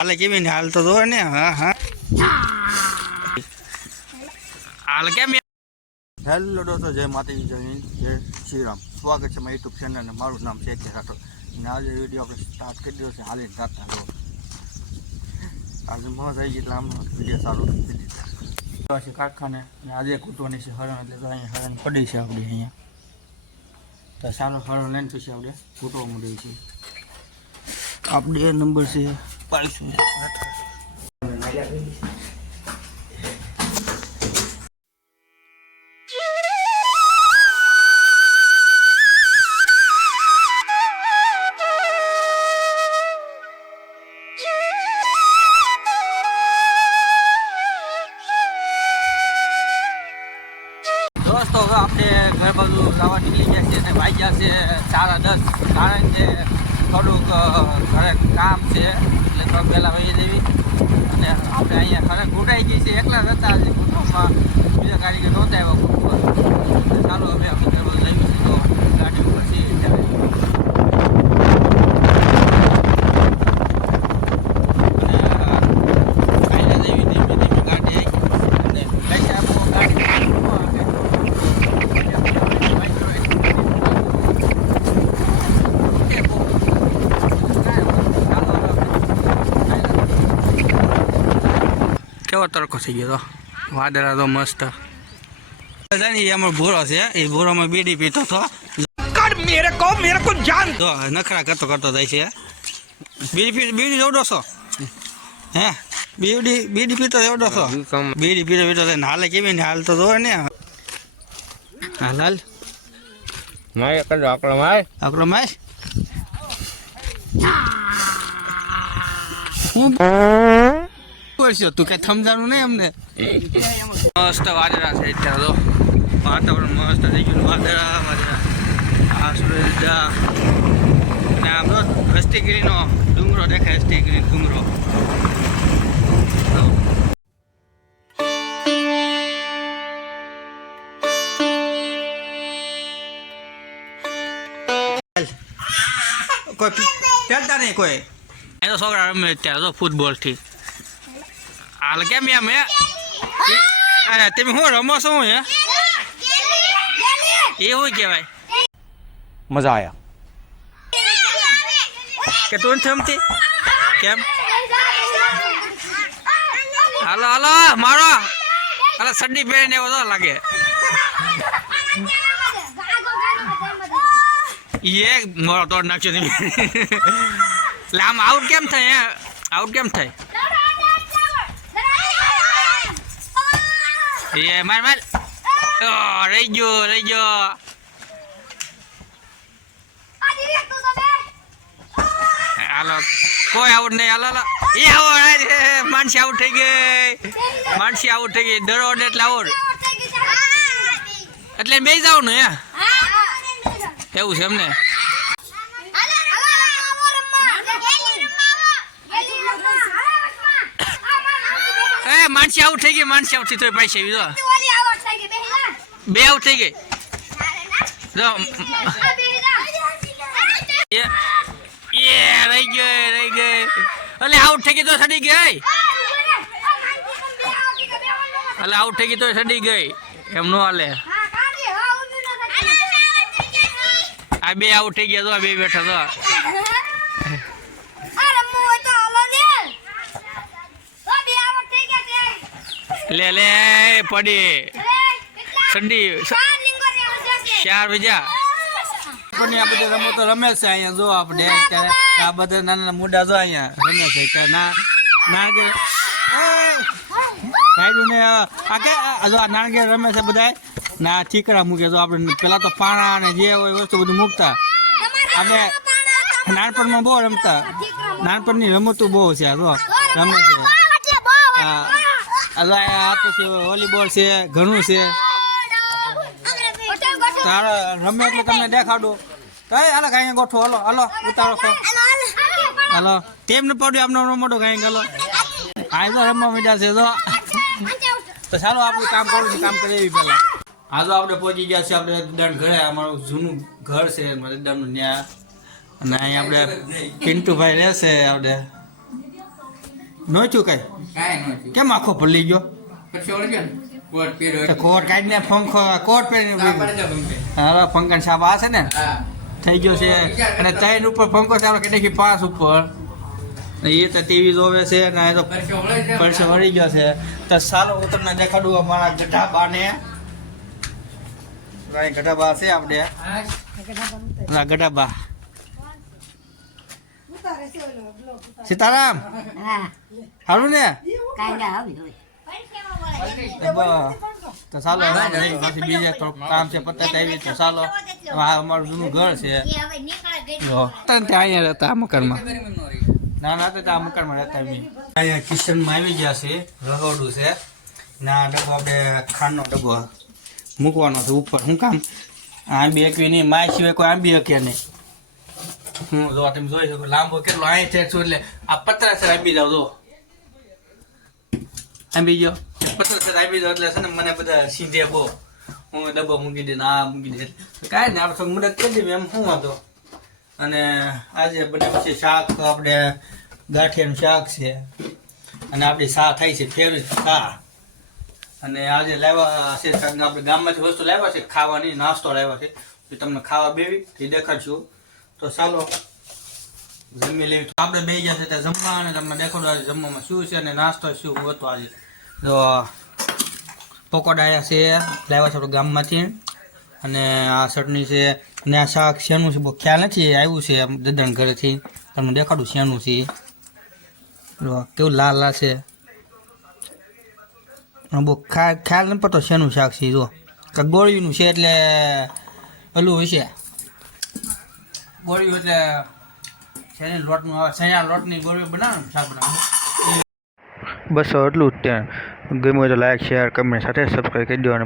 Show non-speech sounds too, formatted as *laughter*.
હાલે કેવી હાલ તો જો ને, હા હા. હાલ કેમ હેલો દોસ્તો, જય માતાજી, જય હિન્દ, જય શ્રીરામ. સ્વાગત છે મારા યુટ્યુબ ચેનલ અને મારું નામ છે કે રાઠોડ. અને આજે વીડિયો આપણે સ્ટાર્ટ કરી દીધો છે, હાલીને જાતા જો આજે મજા આવી ગઈ આમ વીડિયો ચાલુ કરી દીધો. છે કારખાને, અને આજે કૂટવાની છે હરણ, એટલે અહીંયા હરણ પડી છે આપણે અહીંયા. તો સારો હરણ લઈને પછી આપણે કૂટવા માંડીએ છીએ. આપણે નંબર છે બાવીસો દોસ્તો, હવે આપણે ઘર બાજુ જવા નીકળી ગયા છે અને વાગ્યા છે સાડા દસ. કારણ કે થોડુંક ઘરે કામ છે, એટલે તો પહેલાં વહી દેવી અને આપણે અહીંયા ઘરે ઘૂંટાઈ ગઈ છે, એકલા હતા હજી કુટુંબમાં બીજા કારીગર નહોતા આવ્યા કુટુંબ ચાલો, હવે આપણે લઈ છીએ તો ગાડી ઉપર છીએ ત્યારે અને કાંઈ દેવી ધીમે ધીમે ગાડી આવી અને પૈસા આપો ગાડી કેવો તડકો થઈ ગયો તો. વાદળા તો મસ્ત. એમાં ભૂરો છે. એ ભૂરોમાં બીડી પીતો હતો. મેરે કો મેરે કો જાન તો નખરા કરતો કરતો થાય છે. બીડી બીડી જોડો છો? હે? બીડી બીડી પીતો જોડો છો? બીડી પીતો પીતો થાય હાલે કેવી ને હાલ તો ને. હાલ માય કર આકડો માય આકડો માય હું. કરશો? તું કઈ સમજાણું નહીં અમને? મસ્ત વાદળા છે અત્યારે તો. વાતાવરણ મસ્ત થઈ ગયું વાદળા વાદળા. આ અને આમ તો હસ્તીગીરીનો ડુંગરો દેખાય હસ્તીગીરી ડુંગરો. કોઈ *laughs* ખેલતા નહીં કોઈ. એ તો છોકરા રમે અત્યારે તો ફૂટબોલથી. હાલ કેમ એમ હે? તમે હું રમો છો હું? હે એવું કહેવાય? મજા આયા. કે તું થમતી કેમ? હાલો હાલો મારો. હાલો સડ્ડી પહેરીને એવો તો લાગે. એ મોડો તોડ નાખ્યો તમે. એટલે આમ આઉટ કેમ થાય આઉટ કેમ થાય? એ mal mal. Oh, રહી ગયો રહી ગયો હાલો કોઈ આઉટ નહીં હાલો હાલો એ આવો અરે, માનસી આઉટ થઈ ગઈ માનસી આઉટ થઈ ગઈ દરો એટલે આઉટ એટલે બે જાવ ને એવું છે એમને માનસી આઉટ થઈ ગઈ માનસી આઉટ થઈ તો પૈસા આવી જો. બે આઉટ થઈ ગઈ. જો એ રહી ગઈ રહી ગઈ એટલે આઉટ થઈ ગઈ તો સડી ગઈ. એટલે આઉટ થઈ ગઈ તો સડી ગઈ. એમ નો હાલે. આ બે આઉટ થઈ ગયા તો આ બે બેઠા તો લે લે પડી સંડી ચાર બીજા આ બધા રમતો રમે છે અહીંયા જો આપણે અત્યારે આ બધા નાના નાના મોઢા જો અહીંયા રમે છે કે ના નાણકે કાયદું ને આ કે આ જો આ નાણકે રમે છે બધા ના ઠીકરા મૂકે જો આપણે પેલા તો પાણા અને જે હોય વસ્તુ બધું મૂકતા આપણે નાનપણમાં બહુ રમતા નાનપણની રમતો બહુ છે આ જો રમે છે આ આ તો છે, વોલીબોલ છે, ઘણું છે. તારે રમે એટલે તમને દેખાડું. કઈ, હાલો કાંઈ ગોઠવો, હાલો હાલો, ઉતારો હાલો તેમ ને પડ્યું આપનો મોટો કાંઈ ગલો આ તો રમવા મીડા છે તો તો ચાલો, આપણું કામ કરવું કામ કરીએ એવી પહેલા. આ તો આપણે પહોંચી ગયા છે આપણે દંડ ઘરે, અમારું જૂનું ઘર છે દંડનું ન્યા. અને અહીંયા આપણે પિન્ટુભાઈ રહેશે, આપણે. નોચ્યું કઈ? કાંઈ નહોતું. કેમ આખો ભલી ગયો? પછી ઓળખ્યો ને? કોટ પહેર્યો. કોટ કાઢીને પંખો કોટ પહેરીને હા પંકજ સાહેબ આ છે ને? થઈ ગયો છે. અને ત્રણ ઉપર પંખો છે કે દેખી પાંચ ઉપર. એ તો ટીવી જોવે છે ને એ તો પરસે વળી ગયો છે. તો સાલો હું તમને દેખાડું અમારા ગઢાબાને. ગઢા ગઢાબા છે આપણે. હા. ના ગઢાબા. સીતારામ હા સારું ને. તો ચાલો પછી બીજે થોડુંક કામ છે પતાવી આવી તો ચાલો આ અમારું જૂનું ઘર છે. ત્યાં અહીંયા રહેતા આ મકાનમાં નો. ના ના તો ત્યાં મકાનમાં રહેતા અમે અહીંયા કિચનમાં આવી ગયા છે રહોડું છે ના ડબ્બો આપણે ખાંડનો ડબ્બો મૂકવાનો છે ઉપર શું કામ આંબી એકવી નહીં માય સિવાય કોઈ આંબી હકે નહીં હું જો તમે જોઈ શકો, લાંબો કેટલો અહીં છે એટલે આ પતરા છે આંબી જાવ જો. આંબી ગયો? પતરા છે આંબી જાવ એટલે છે ને મને બધા સીધે બહુ, હું ડબ્બો મૂકી દે ને આ મૂકી દે કાંઈ નહીં, આપણે મદદ કરી દઈએ એમ શું વાંધો? અને આજે બનાવ્યું છે શાક આપણે ગાંઠિયાનું શાક છે. અને આપણી સા થાય છે, ફેવરિટ સા અને આજે લાવ્યા છે આપણે ગામમાંથી વસ્તુ લાવ્યા છે, ખાવાની, નાસ્તો લાવ્યા છે. તમને ખાવા બેવી એ દેખાડશું. તો ચાલો, જમી લેવી. તો આપણે બે છે ત્યાં જમવા અને તમને દેખાડવા જમવામાં શું છે અને નાસ્તો શું હતો આજે. તો પકોડા આવ્યા છે, લાવ્યા છે ગામમાંથી. અને આ ચટણી છે, અને આ શાક શેનું છે, બહુ ખ્યાલ નથી આવ્યું છે દદણ ઘરેથી. તમને દેખાડું શેનું છે કેવું લાલ લાલ છે. બહુ ખ્યાલ નથી પડતો શેનું શાક છે, જો. ગોળીનું છે એટલે પેલું હોય છે ગોળીયું એટલે શેની લોટનું આવે શેના લોટની ગોળીઓ બનાવે શાક બનાવે. બસ એટલું જ ત્યાં. ગમ્યું તો લાઈક શેર કમેન્ટ સાથે સબસ્ક્રાઈબ કરી દો અને